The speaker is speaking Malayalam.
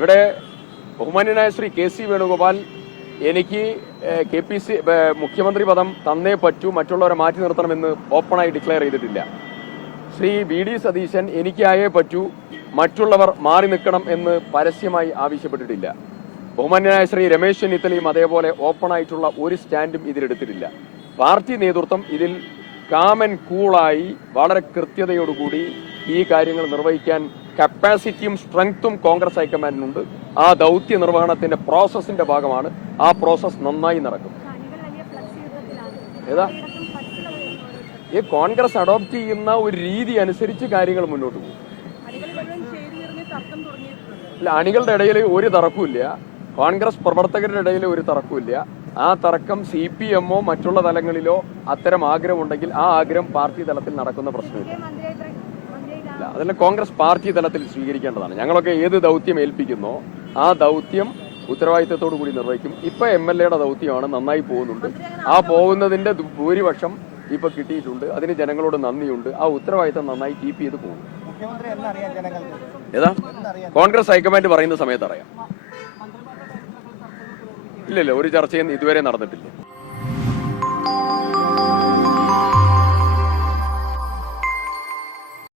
ഇവിടെ ബഹുമാന്യനായ ശ്രീ KC വേണുഗോപാൽ എനിക്ക് KPC മുഖ്യമന്ത്രി പദം തന്നേ പറ്റൂ, മറ്റുള്ളവരെ മാറ്റി നിർത്തണമെന്ന് ഓപ്പണായി ഡിക്ലെയർ ചെയ്തിട്ടില്ല. ശ്രീ VD സതീശൻ എനിക്കായേ പറ്റൂ, മറ്റുള്ളവർ മാറി നിൽക്കണം എന്ന് പരസ്യമായി ആവശ്യപ്പെട്ടിട്ടില്ല. ബഹുമാന്യനായ ശ്രീ രമേശ് ചെന്നിത്തലയും അതേപോലെ ഓപ്പണായിട്ടുള്ള ഒരു സ്റ്റാൻഡും ഇതിലെടുത്തിട്ടില്ല. പാർട്ടി നേതൃത്വം ഇതിൽ കാമൻ കൂളായി വളരെ കൃത്യതയോടുകൂടി ഈ കാര്യങ്ങൾ നിർവഹിക്കാൻ കപ്പാസിറ്റിയും സ്ട്രെങ്ത്തും കോൺഗ്രസ് ഹൈക്കമാൻഡിനുണ്ട്. ആ ദൗത്യ നിർവഹണത്തിന്റെ പ്രോസസ്സിന്റെ ഭാഗമാണ്. ആ പ്രോസസ് നന്നായി നടക്കും. ഏതാ ഈ കോൺഗ്രസ് അഡോപ്റ്റ് ചെയ്യുന്ന ഒരു രീതി അനുസരിച്ച് കാര്യങ്ങൾ മുന്നോട്ട് പോകും. ഇല്ല, അണികളുടെ ഇടയിൽ ഒരു തർക്കമില്ല, കോൺഗ്രസ് പ്രവർത്തകരുടെ ഇടയിൽ ഒരു തർക്കമില്ല. ആ തർക്കം CPM മറ്റുള്ള തലങ്ങളിലോ അത്തരം ആഗ്രഹമുണ്ടെങ്കിൽ ആ ആഗ്രഹം പാർട്ടി തലത്തിൽ നടക്കുന്ന പ്രശ്നമില്ല. അതെല്ലാം കോൺഗ്രസ് പാർട്ടി തലത്തിൽ സ്വീകരിക്കേണ്ടതാണ്. ഞങ്ങളൊക്കെ ഏത് ദൗത്യം ഏൽപ്പിക്കുന്നോ ആ ദൗത്യം ഉത്തരവാദിത്തത്തോടു കൂടി നിർവഹിക്കും. ഇപ്പൊ MLA-യുടെ ദൗത്യമാണ്, നന്നായി പോകുന്നുണ്ട്. ആ പോകുന്നതിന്റെ ഭൂരിപക്ഷം ഇപ്പൊ കിട്ടിയിട്ടുണ്ട്. അതിന് ജനങ്ങളോട് നന്ദിയുണ്ട്. ആ ഉത്തരവാദിത്തം നന്നായി കീപ്പ് ചെയ്ത് പോകും. ഏതാ കോൺഗ്രസ് ഹൈക്കമാൻഡ് പറയുന്ന സമയത്ത് അറിയാം. ഇല്ലല്ലോ, ഒരു ചർച്ചയും ഇതുവരെ നടന്നിട്ടില്ല.